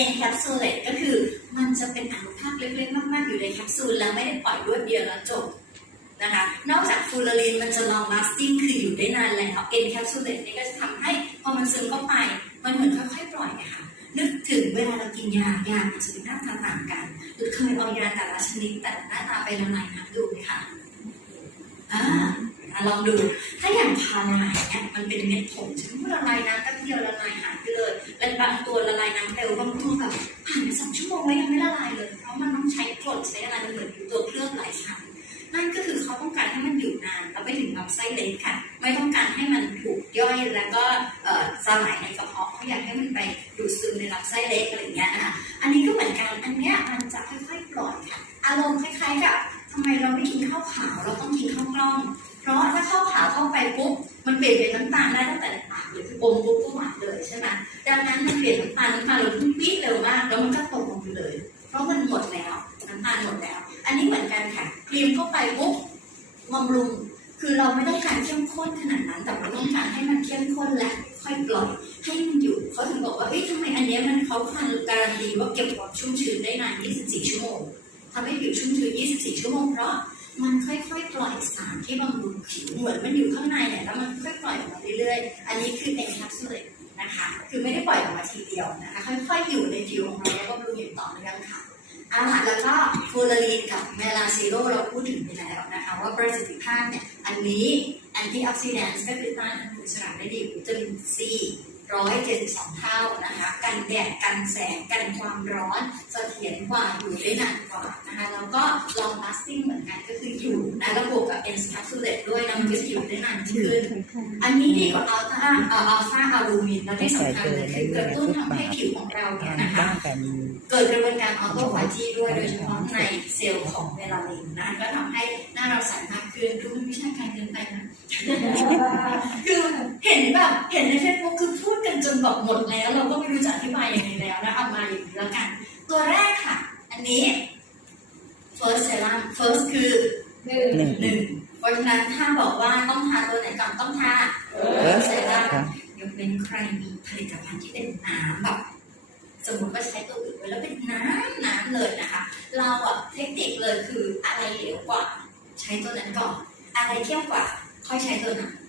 encapsulate ก็คือมันจะเป็นอนุภาคเล็กๆ มากๆ อยู่ในแคปซูลแล้วไม่ได้ปล่อยรวดเดียวแล้วจบนะคะนอกจากฟูลารีนมันจะ long lasting คืออยู่ได้นานแล้ว encapsulate นี่ก็จะทำให้พอมันซึมเข้าไป มันเหมือนค่อยๆ ปล่อยะค่ะนึกถึงเวลาเรากินยายาอาจจะเป็นหน้าตาต่างกันหรือเคยเอายาแต่ละชนิดแต่หน้าตาไปละลายน้ำดูไหมคะอ่า อะลองดู ถ้าอย่างพาราเนี่ยมันเป็นเม็ดผงใช่ไหมละลายน้ำแป๊บเดียวละลายหายไปเลยและบางตัวละลายน้ำเร็วบางตัว น้ำตาลน้ำตาลเราพุ่งปี๊ดเร็วมาก แล้วมันก็ตกลงไปเลย เพราะมันหมดแล้วน้ำตาลหมดแล้ว อันนี้เหมือนกันค่ะครีมเข้าไปปุ๊บบำรุง คือเราไม่ต้องการเข้มข้นขนาดนั้น แต่เราต้องการให้มันเข้มข้นและค่อยปล่อยให้มันอยู่เขาถึงบอกว่าเอ้ยทำไมอันเนี้ยมันเขาการันตีว่าเก็บความชุ่มชื้นได้นาน 24 ชั่วโมงทำให้ผิวชุ่มชื้น 24 ชั่วโมงเพราะมันค่อยๆ ปล่อยสารที่บำรุงผิวเหมือนมันอยู่ข้างในเนี่ยแล้วมัน ค่อยๆอยู่ในผิวของเราแล้วก็บำรุงอย่ต่อเนื่องค่ะอาหารแล้วก็ฟูลารีนกับเมลาซิโรเราพูดถึงไปแล้วนะคะว่าประสิทธิภาพเนี่ยอันนี้แอนตี้ออกซิแดนต์ก็คือต้านอนุมูลอิสระได้ดีวิตามินซี ร้อยเจ็ดสิบสองเท่านะคะกันแดดกันแสงกันความร้อนเสถียรกว่าอยู่ได้นานกว่านะคะแล้วก็ long lasting เหมือนกันก็คืออยู่นะแล้วบวกกับ encapsulate ด้วยนะมันก็จะอยู่ได้นานขึ้น อันนี้ดีกว่าอัลต้าอัลฟาอะลูมินและที่สำคัญเลยคือกระตุ้นทำให้ผิวของเราเนี่ยนะคะบ้างแต่มีเกิดกระบวนการออโตฟาจีด้วยโดยเฉพาะในเซลล์ของเมลานินนะก็ทำให้หน้าเราใสมากขึ้นดูมันวิชาการเกินไปนะคือเห็นแบบเห็นในเฟซบุ๊กคือพูดกันจนบอกหมดแล้ว เราก็ไม่รู้จะอธิบายยังไงแล้วนะเอามาอย่างนี้แล้วกัน ตัวแรกค่ะ อันนี้ first serum first คือหนึ่งหนึ่งเพราะฉะนั้นถ้าบอกว่าต้องทาตัวไหนก่อนต้องทา First เซรั่มครับยกเป็นใครมีผลิตภัณฑ์ที่เป็นน้ำแบบสมมติว่าใช้ตัวอื่นไว้แล้วเป็นน้ำน้ำเลยนะคะ เราอะเทคนิคเลยคืออะไรเหลวกว่า ใช้ตัวนั้นก่อน อะไรเข้มกว่า ค่อยใช้ตัวนั้นนะ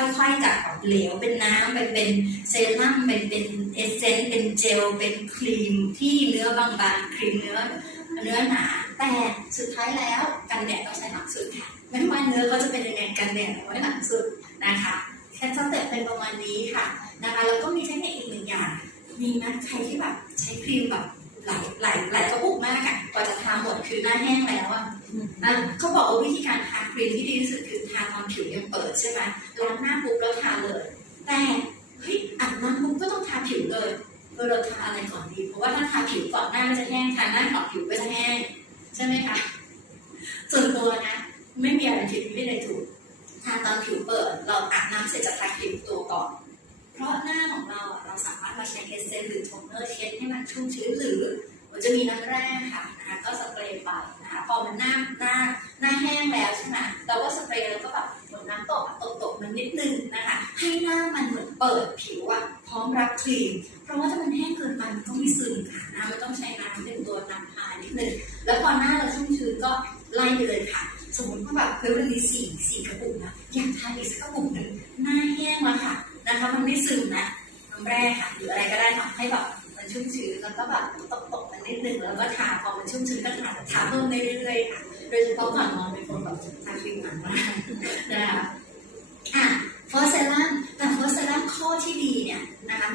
คะค่อยๆจากแบบเหลวเป็นน้ำไปเป็นเซรั่มเป็นเป็นเอเซนต์เป็นเจลเป็นครีมที่เนื้อบางๆครีมเนื้อเนื้อหนาแต่สุดท้ายแล้วกันแดดต้องใช้หลังสุดค่ะไม่ว่าเนื้อเขาจะเป็นยังไงกันแดดเอาไว้หลังสุดนะคะแค่สเต็ปเป็นประมาณนี้ค่ะนะคะแล้วก็มีเทคนิคอีกหนึ่งอย่างมีนะใครที่แบบใช้ครีมแบบหลายหลายหลายกระปุกมากอะกว่าจะทาหมดคือหน้าแห้งแล้วอะอะเขาบอกว่าวิธีการทา ครีมที่ดีที่สุดคือทาตอนผิวยังเปิดใช่ไหมล้างหน้าปุ๊บแล้วทาเลย แต่เฮ้ยอาบน้ำปุ๊บก็ต้องทาผิวเลยเออเราทาอะไรก่อนดี เพราะว่าถ้าทาผิวก่อนหน้ามันจะแห้งทาหน้าก่อนผิวก็จะแห้งใช่ไหมคะส่วนตัวนะ ไม่มีอะไรผิดไม่มีอะไรถูกทาตอนผิวเปิด เราอาบน้ำเสร็จจะทาครีมตัวก่อน เพราะหน้าของเราเราสามารถมาใช้เอสเซนหรือโทนเนอร์เช็ดให้มันชุ่มชื้นหรือมันจะมีน้ำแร่ค่ะนะคะก็สเปรย์ไปนะคะพอมันหน้าหน้า ครีม เพราะว่าถ้ามันแห้งเกินไปมันก็ไม่ซึมค่ะน้ำมันต้องใช้น้ำเป็นตัวนำพานิดนึงแล้วพอหน้าเราชุ่มชื้นก็ไล่ไปเลยค่ะ สมมติว่าแบบเฮ้ยวันนี้สี่สี่กระปุกนะอยากทานอีกสักกระปุกหนึ่งหน้าแห้งแล้วค่ะนะคะ มันไม่ซึมนะน้ำแร่ค่ะ หรืออะไรก็ได้ทำให้แบบมันชุ่มชื้นแล้วก็แบบตกตกๆมันนิดนึงแล้วก็ทาพอมันชุ่มชื้นก็ทาทาเพิ่มได้เรื่อยๆค่ะโดยเฉพาะก่อนนอนเป็นคนแบบทาครีมหนักมากนะคะอะฟอสเซรั่มแต่ฟอสเซรั่มข้อที่ดีเนี่ย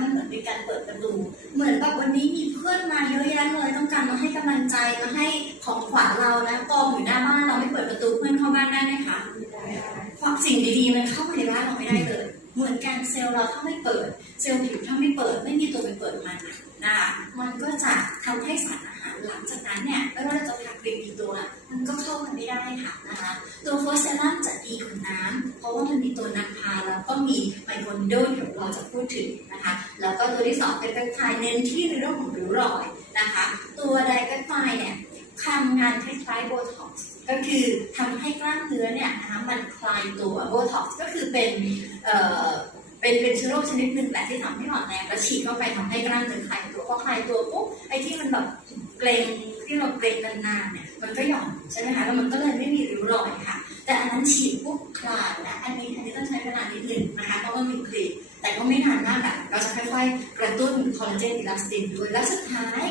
มันเหมือนเป็นการเปิดประตู เหมือนแบบวันนี้มีเพื่อนมาเยอะแยะเลยต้องการมาให้กำลังใจมาให้ของขวัญเรานะกองอยู่หน้าบ้านเราไม่เปิดประตูเพื่อนเข้าบ้านได้ไหมคะความสิ่งดีๆมันเข้ามาในบ้านเราไม่ได้เลยเหมือนกันเซลล์เราถ้าไม่เปิด เซลล์ผิวถ้าไม่เปิด ไม่มีตัวไปเปิดมันนะคะมันก็จะทำให้สารอาหารหลังจากนั้นเนี่ยไม่ว่าเราจะทาครีมกี่ตัว มันก็เข้ามันไม่ได้ค่ะนะคะตัวโฟสเซรั่มจะดีกว่าน้ำเพราะว่ามันมีตัวนำพาแล้วก็มี โครนิโดลเดี๋ยวเราจะพูดถึงนะคะ แล้วก็ตัวที่สองเป็นเปปไทด์เน้นที่ในเรื่องของริ้วรอยนะคะ ตัวไดเปปไทด์เนี่ยทำงานคล้ายๆโบท็อกซ์ก็คือทำให้กล้ามเนื้อเนี่ยนะคะมันคลายตัวโบท็อกซ์ก็คือเป็นเอ่อเป็นเป็นเชื้อโรคชนิดหนึ่งแหละที่ทำให้อ่อนแรงแล้วฉีดเข้าไปทำให้กล้ามเนื้อคลายตัวพอคลายตัวปุ๊บไอ้ที่มันแบบ เกรงที่เราเกรงนานๆเนี่ยมันก็หย่อนใช่ไหมคะแล้วมันก็เลยไม่มีริ้วรอยค่ะ แต่อันนั้นฉีดปุ๊บคลายนะอันนี้อันนี้ต้องใช้เวลานิดนึงนะคะเพราะว่ามันคลีนแต่ก็ไม่นานมากอะเราจะค่อยๆกระตุ้นคอลลาเจนอิลาสตินด้วยแล้วสุดท้าย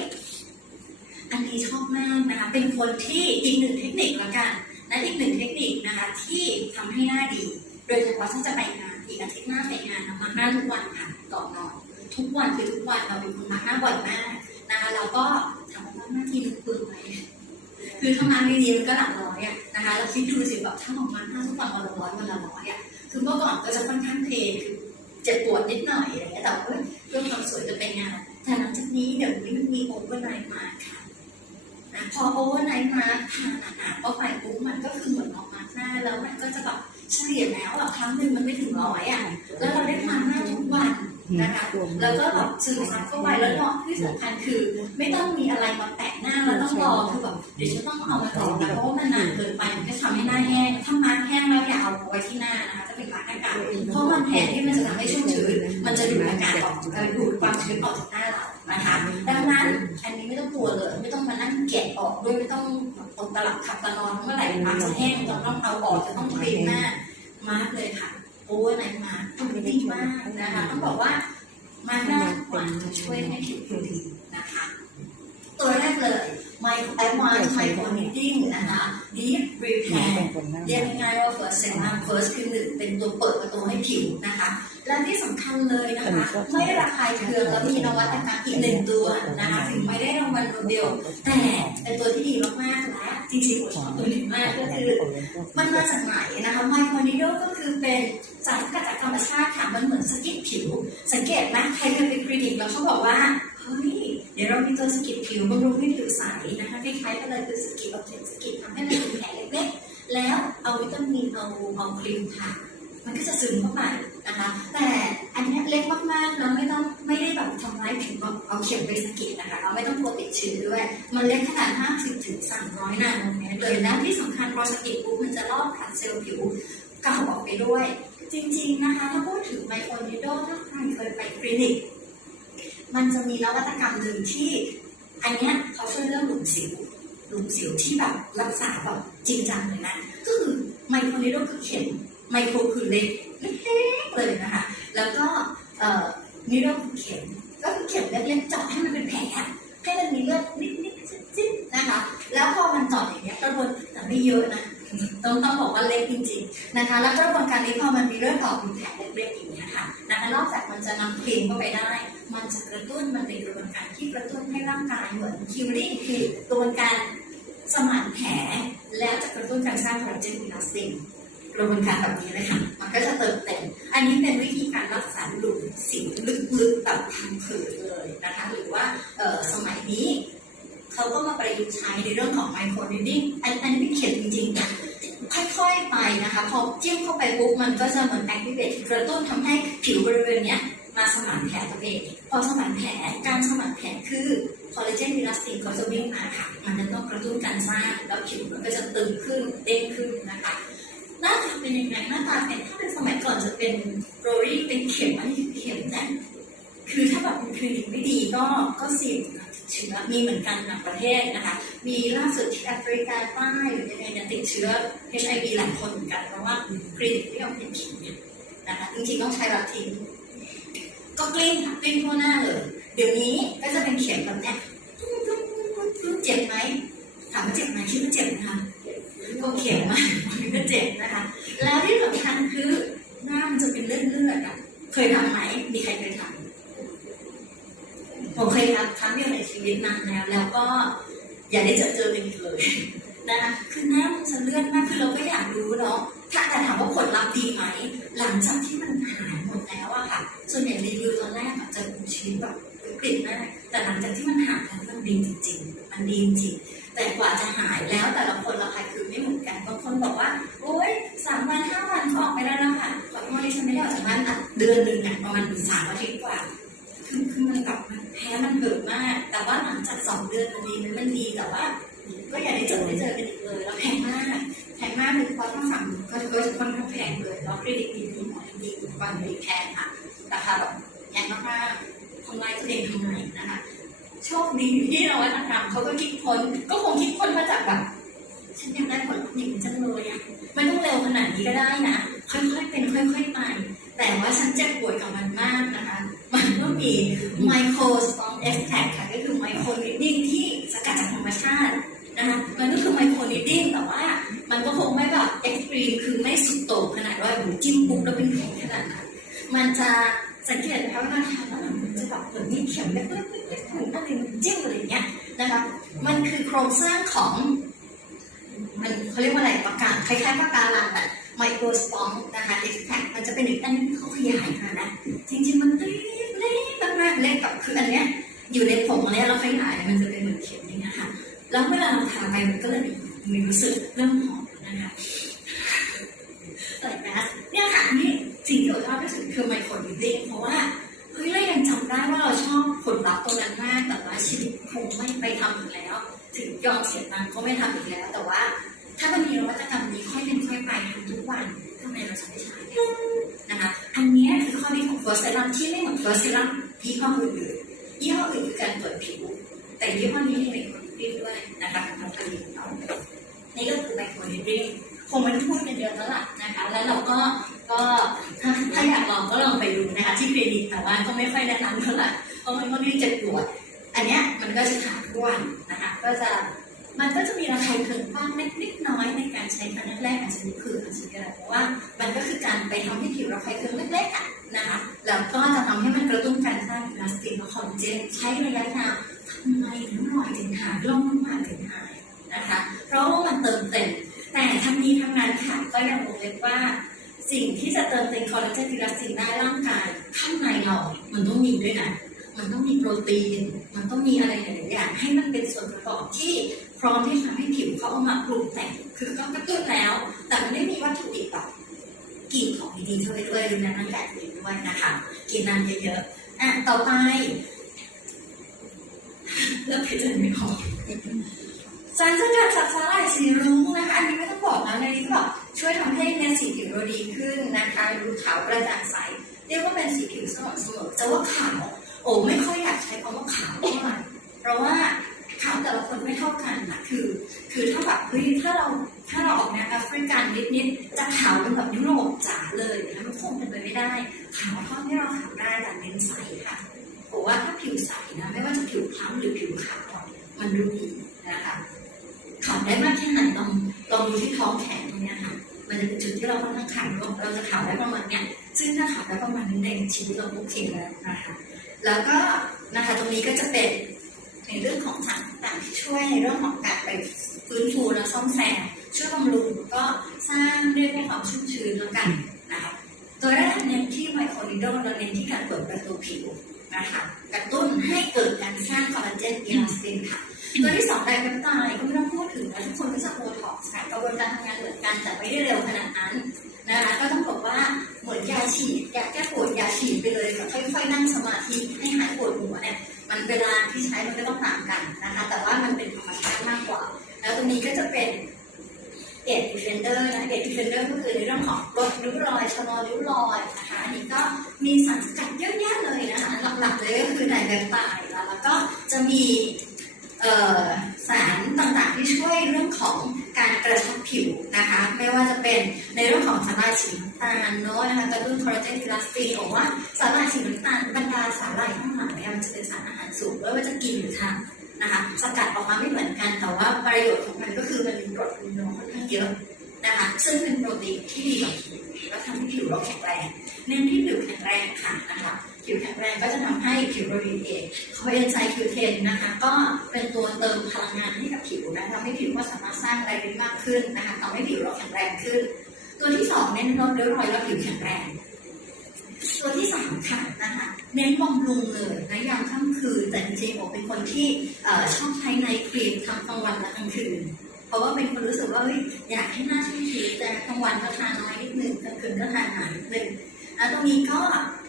อันนี้ชอบมากนะคะเป็นคนที่อีกหนึ่งเทคนิคละกันและอีกหนึ่งเทคนิคนะคะที่ทำให้หน้าดี โดยเฉพาะถ้าจะไปงานอีกอาทิตย์หน้าไปงานมาหน้าทุกวันค่ะก่อนนอนทุกวันคือทุกวันเราเป็นคนมาหน้าบ่อยมากนะคะเราก็ ถามว่าหน้าที่นึกปืนไหมคือถ้ามาดีๆมันก็หลักร้อยอะนะคะเราคิดดูสิแบบถ้าออกมาหน้าทุกวันวันละร้อยวันละร้อยอะคือเมื่อก่อนก็จะค่อนข้างเทคือเจ็บปวดนิดหน่อยอะไรเงี้ยแต่ว่าเอ้ยเรื่องความสวยจะเป็นงานแต่หลังจากนี้เดี๋ยวนี้มันมีโอเวอร์ไนท์มาค่ะนะพอโอเวอร์ไนท์มาทานอาหารเข้าไปปุ๊บมันก็คือเหมือนออกมาหน้าแล้วมันก็จะแบบเฉลี่ยแล้วอะครั้งหนึ่งมันไม่ถึงร้อยอะแล้วเราได้ทานหน้าทุกวัน นะคะแล้วก็แบบซึมซับเข้าไปแล้วเนาะที่สำคัญคือ ไม่ต้องมีอะไรมาแตะหน้าแล้วต้องรอคือแบบเดี๋ยวจะต้องเอามาต่อนะเพราะว่ามันนานเกินไปมันก็ทำให้หน้าแห้งถ้ามาร์กแห้งแล้วอย่าเอาไว้ที่หน้านะคะจะเป็นมาร์กอากาศเพราะมันแทนที่มันจะทำให้ชุ่มชื้นมันจะดูดอากาศออกเอ่อดูดความชื้นออกจากหน้าเรานะคะดังนั้นอันนี้ไม่ต้องกลัวเลย ไม่ต้องมานั่งแกะออกด้วยไม่ต้องตกตลับขับตะนอนเมื่อไหร่มาร์กจะแห้งจะต้องเอาออกจะต้องคลีนหน้ามาร์กเลยค่ะ โอ้ยไหนมาร์กทำได้ดีมากนะคะต้องบอกว่ามาหน้ากว่าช่วยให้ผิวดีนะคะ ตัวแรกเลย ไมโครแอดวานซ์ไมโครนิติ้งนะคะ Deep Repair เรียกง่ายๆว่า first serum first คือหนึ่งเป็นตัวเปิดประตูให้ผิวนะคะ และที่สำคัญเลยนะคะ ไม่ระคายเคืองแล้วมีนวัตกรรมอีกหนึ่งตัวนะคะถึงไม่ได้รางวัลโนเบลแต่เป็นตัวที่ดีมากๆและจริงๆผมชอบตัวนี้มากก็คือ มันมาจากไหนนะคะไมโครนิโดก็คือเป็นสารสกัดจากธรรมชาติค่ะมันเหมือนสกิดผิว สังเกตไหมใครเคยไปคลินิกแล้วเขาบอกว่า เฮ้ยเดี๋ยวเรามีตัวสกิดผิวบำรุงให้ผิวใสนะคะคล้ายๆกันเลยคือสกิดออบเจกต์สกิดทำให้มันเป็นแผลเล็กๆแล้วเอาวิตามินเอาเอาครีมทามันก็จะซึมเข้าไปนะคะ แต่อันนี้เล็กมากๆเราไม่ต้องไม่ได้แบบทำร้ายผิวเอาเข็มไปสกิดนะคะเราไม่ต้องกลัวติดเชื้อด้วย มันเล็กขนาด 50ถึง300 นาโนเมตรเลยและที่สำคัญพอสกิดปุ๊บมันจะลอกผ่านเซลล์ผิวเก่าออกไปด้วย จริง ๆนะคะ ถ้าพูดถึงไมโครนิโดถ้าใครเคยไปคลินิก มันจะมีนวัตกรรมหนึ่งที่ อันเนี้ยเขาช่วยเรื่องหลุมสิว หลุมสิวที่แบบรักษาแบบจริงจังเลยนะก็คือไมโครนิโดคือเข็มไมโครคือเล็กเล็กเลยนะคะแล้วก็เอ่อนิโดคือเข็มก็คือเข็มเล็กๆเจาะให้มันเป็นแผลให้มันมีเลือดนิดๆจิ๊ดๆนะคะแล้วพอมันเจาะอย่างเงี้ยกระบวนแต่ไม่เยอะนะ ต้องต้องบอกว่าเล็กจริงๆนะคะ แล้วกระบวนการนี้พอมันมีเลือดออกมีแผลเล็กๆอย่างเงี้ยค่ะนะคะนอกจากมันจะนำครีมเข้าไปได้ มันจะกระตุ้นมันเป็นกระบวนการที่กระตุ้นให้ร่างกายเหมือนคิวริ่งคือกระบวนการสมานแผลแล้วจะกระตุ้นการสร้างคอลลาเจนอิลาสตินกระบวนการแบบนี้เลยค่ะ มันก็จะเติมเต็ม อันนี้เป็นวิธีการรักษาหลุมสิวลึกๆแบบทางผืนเลยนะคะ หรือว่าเออสมัยนี้ เขาก็มาประยุกต์ใช้ในเรื่องของไมโครนิดดิ้งอันอันนี้ไม่เขียนจริงๆนะ ค่อยๆไปนะคะ พอจิ้มเข้าไปปุ๊บมันก็จะเหมือนแอคทีเวตกระตุ้นทำให้ผิวบริเวณเนี้ยมาสมานแผลตัวเอง พอสมานแผลการสมานแผลคือคอลลาเจนวิลาสตินก็จะวิ่งมาค่ะ มันจะต้องกระตุ้นการสร้างแล้วผิวมันก็จะตึงขึ้นเด้งขึ้นนะคะ หน้าตาเป็นยังไงหน้าตาเป็นถ้าเป็นสมัยก่อนจะเป็นโรลี่เป็นเข็มอันนี้เข็มนะคือถ้าแบบเป็นคลินิกไม่ดีก็ก็เสี่ยงติด เชื้อมีเหมือนกันต่างประเทศนะคะ มีล่าสุดที่แอฟริกาใต้หรือยังไงเนี่ยติดเชื้อ HIV หลายคนเหมือนกันเพราะว่าคลินิกที่เอาเป็นเข็มเนี่ยนะคะจริงๆต้องใช้แบบทิ้งก็กลิ้งกลิ้งทั่วหน้าเลย เดี๋ยวนี้ก็จะเป็นเข็มแบบนี้ยปุ๊บปุ๊บปุ๊บปุ๊บปุ๊บเจ็บไหมถามว่าเจ็บไหมคิดว่าเจ็บนะคะก็เข็มมามันก็เจ็บนะคะ บอกว่าโอ๊ยสามวันห้าวันออกไปแล้วนะคะขอโทษที่ฉันไม่ได้ออกจากบ้านอะเดือนหนึ่งอะประมาณสามอาทิตย์กว่าคือคือมันแบบมันแพ้มันเบิดมาก แต่ว่าหลังจากสองเดือนมันดีมันมันดีแต่ว่า ก็อย่าได้เจอได้เจอกันอีกเลยแล้วแพงมากแพงมากเลยเพราะทั้งสามก็ก็ค่อนข้างแพงเลยแล้วคลินิกดีๆหมอดีๆฟันดีแพงค่ะแตัวเองทำไมนะคะโชคดีที่นวัตกรรมเขาก็คิดค้นก็คงคิดค้นมาจา อยากได้ผลลัพธ์อย่างจังเลยอะไม่ต้องเร็วขนาดนี้ก็ได้นะ ค่อย ไมโครสปองนะคะเอ็กซ์แพมันจะเป็นอีกอันนึงที่เขาขยายมานะจริงๆมันเล็กเล็กมากๆเล็กกับคืออันเนี้ยอยู่ในผงอันเนี้ยเราขยายมันจะเป็นเหมือนเข็มอย่างเงี้ยค่ะแล้วเวลาเราทาไปมันก็เลยมีรู้สึกเริ่มหอมนะคะแต่นะเนี่ยค่ะนี่สิ่งที่เราชอบที่สุดคือไมโครนิดดิ้เพราะว่าเฮ้ยเรายังจำได้ว่าเราชอบผลลัพธ์ตรงนั้นมากแต่ว่าชีวิตคงไม่ไปทำอีกแล้ว ถึงยอมเสียตังค์ก็ไม่ทำอีกแล้ว แต่ว่า ถ้ามันมีนวัตกรรมนี้ค่อยเป็นค่อยไปทำทุกวันทำไมเราจะไม่ใช้นะคะอันนี้คือข้อดีของ First Serum ที่ไม่เหมือน First Serum ยี่ห้ออื่นๆยี่ห้ออื่นคือการตรวจผิว แต่ยี่ห้อนี้เป็นคนรีบด้วยนะคะทางผลิตของเรานี่ก็คือไมโครนิดริ้งคงไม่ต้องพูด ไปทำให้ผิวเระคายเคืองเล็กๆอะนะคะแล้วก็จะทำให้มันกระตุ้นการสร้างอิลาสตินและคอลลาเจนใช้ระยะยาวทำไมถึงรอยถึงหายร่องน้ำมันถึงหายนะคะ เพราะว่ามันเติมเต็มแต่ทั้งนี้ทั้งนั้นค่ะก็ยังวงเล็บว่า สิ่งที่จะเติมเต็มคอลลาเจนอิลาสตินได้ร่างกายข้างในเรามันต้องมีด้วยนะมันต้องมีโปรตีน มันต้องมีอะไรหลายๆอย่าง ให้มันเป็นส่วนประกอบที่พร้อมที่ทำให้ผิวเขาเอามาปรุงแต่งคือก็กระตุ้นแล้ว แต่มันไม่มีวัตถุ ดีๆเข้าไปด้วยดูแลร่างกายตัวเองด้วยนะคะ กินน้ำเยอะๆอะต่อไปเริ่มหายใจไม่ออกสารสกัดจากสาหร่ายสีรุ้งนะคะ อันนี้ไม่ต้องบอกนะในนี้ก็บอกช่วยทำให้เม็ดสีผิวเราดีขึ้นนะคะดูขาวกระจ่างใส เรียกว่าเป็นสีผิวสม่ำเสมอแต่ว่าขาว โอ้ไม่ค่อยอยากใช้คำว่าขาวเท่าไหร่เพราะว่า ขาวแต่ละคนไม่เท่ากันนะคือ คือถ้าแบบเฮ้ยถ้าเราถ้าเราออกแนวแอฟริกันนิดๆจะขาวเป็นแบบยุโรปจ๋าเลยนะมันคงเป็นไปไม่ได้ ขาวเท่าที่เราขาวได้แต่เป็นใสค่ะเพราะว่าถ้าผิวใสนะไม่ว่าจะผิวคล้ำหรือผิวขาวอะมันดูดีนะคะขาวได้มากแค่ไหนลองลองดูที่ท้องแขนตรงเนี้ยค่ะมันจะเป็นจุดที่เราค่อนข้างขาวเราจะขาวได้ประมาณเนี้ยซึ่งถ้าขาวได้ประมาณนี้ในชีวิตเราโอเคแล้วนะคะแล้วก็นะคะตรงนี้ก็จะเป็น ในเรื่องของสารต่างๆที่ช่วยในเรื่องของการไปฟื้นฟูและซ่อมแซมช่วยบำรุงก็สร้างเรียกว่าความชุ่มชื้นแล้วกันนะคะโดยแรกเน้นที่ไมโครนิโดเราเน้นที่การเปิดประตูผิวนะคะกระตุ้นให้เกิดการสร้างคอลลาเจนอิลาสตินค่ะตัวที่สองไดเปปไทด์ก็ไม่ต้องพูดถึงนะทุกคนก็จะโบท็อกซ์ค่ะกระบวนการทำงานเหมือนกันแต่ไม่ได้เร็วขนาดนั้น เอดดิเฟนเดอร์ก็คือในเรื่องของลดริ้วรอยชะลอริ้วรอยนะคะอันนี้ก็มีสารสกัดเยอะแยะเลยนะคะหลักๆเลยก็คือไดเปปไทด์แล้วก็จะมีสารต่างๆที่ช่วยเรื่องของการกระชับผิวนะคะ ไม่ว่าจะเป็นในเรื่องของสารายสีน้ำตาลเนาะนะคะกระตุ้นคอลลาเจนอิลาสตินบอกว่าสารายสีน้ำตาลบรรดาสารละลายทั้งหลายเนี่ยมันจะเป็นสารอาหารสูงไม่ว่าจะกินหรือทานนะคะ สกัดออกมาไม่เหมือนกันแต่ว่าประโยชน์ของมันก็คือมันมีกรดอะมิโนค่อนข้างเยอะ นะคะซึ่งเป็นโปรตีนที่ดีต่อผิวและทำให้ผิวเราแข็งแรงเน้นที่ผิวแข็งแรงค่ะนะคะผิวแข็งแรงก็จะทำให้ผิวเราดีเองคอเอนไซม์คิวเทนนะคะก็เป็นตัวเติมพลังงานให้กับผิวนะคะทำให้ผิวก็สามารถสร้างอะไรได้มากขึ้นนะคะทำให้ผิวเราแข็งแรงขึ้น ตัวที่สองเน้นลดเริ้วรอยและผิวแข็งแรงตัวที่สามค่ะนะคะเน้นบำรุงเลยนะยามค่ำคืนแต่จริงๆผมเป็นคนที่อชอบใช้ในครีมทั้งกลางวันและกลางคืน ราะว่าเป็นคนรู้สึกว่าเฮ้ยอยากให้หน้าชุ่มชื้นแต่กลางวันก็ทาน้อยนิดนึงกลางคืนก็ทานหนานิดนึงอะตรงนี้ก็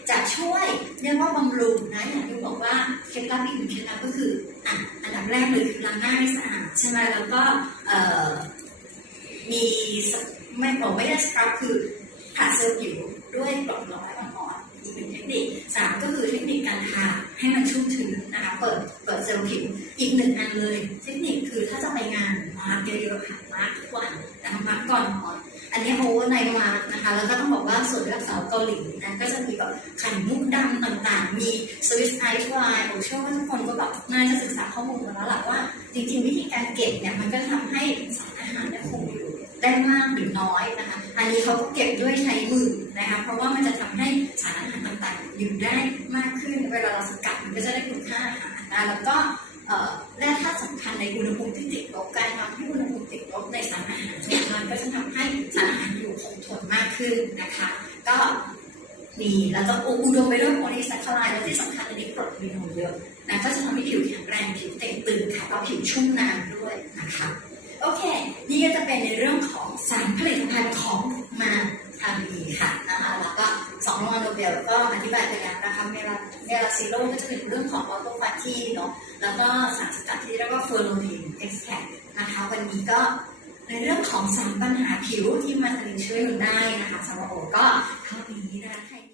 จะช่วยเรียกว่าบำรุงนะอย่างที่บอกว่าเคล็ดลับอีกหนึ่งเคล็ดลับก็คืออะอันดับแรกเลยคือล้างหน้าให้สะอาดใช่ไหมแล้วก็มีไม่บอกไม่ได้สครับคือผัดเซลล์ผิวด้วยกรดร้อยอ่อน หนึ่งเทคนิคสามก็คือเทคนิคการทาให้มันชุ่มชื้นนะคะ เปิดเปิดเซลล์ผิวอีกหนึ่งอันเลย เทคนิคคือถ้าจะไปงานมาร์กเยอะๆค่ะมาร์กทุกวันนะคะมาร์กก่อนนอนอันนี้โอเวอร์ไนท์มาร์กนะคะ แล้วก็ต้องบอกว่าส่วนเลือกสาวเกาหลีนะก็จะมีแบบไข่มุกดำต่างๆ มีสวิสไอซ์ไวน์ผมเชื่อว่าทุกคนก็แบบน่าจะศึกษาข้อมูลมาแล้วแหละว่า จริงๆ วิธีการเก็บเนี่ยมันก็ทำให้สารอาหารเนี่ยคง ได้มากหรือน้อยนะคะอันนี้เขาก็เก็บด้วยใช้มือนะคะเพราะว่ามันจะทำให้สารอาหารต่างๆ อยู่ได้มากขึ้น เวลาเราสกัดมันก็จะได้คุณค่าอาหารนะแล้วก็แร่ธาตุสำคัญในอุณหภูมิที่ติดลบการทำให้อุณหภูมิติดลบในสารอาหารมันก็จะทำให้สารอาหารอยู่คงทนมากขึ้นนะคะ ก็มีแล้วก็อุดมไปด้วยโพลีแซคคาไรด์และที่สำคัญอันนี้กรดมิโนเยอะนะก็จะทำให้ผิวแข็งแรงผิวเต่งตึงค่ะแล้วผิวชุ่มน้ำด้วยนะคะ โอเค นี่ก็จะเป็นในเรื่องของสารผลิตภัณฑ์ของมาทามีค่ะนะคะแล้วก็สองรางวัลโนเบลก็อธิบายไปแล้วนะคะเมลาเมลาซิโลก็จะเป็นเรื่องของออโตฟาทีเนาะแล้วก็สารสกัดที่เรียกว่าเฟอร์โลลีนเอ็กซ์แทนะคะวันนี้ก็ในเรื่องของสารปัญหาผิวที่มาทามีช่วยคุณได้นะคะสำหรับโอก็เท่านี้นะคะ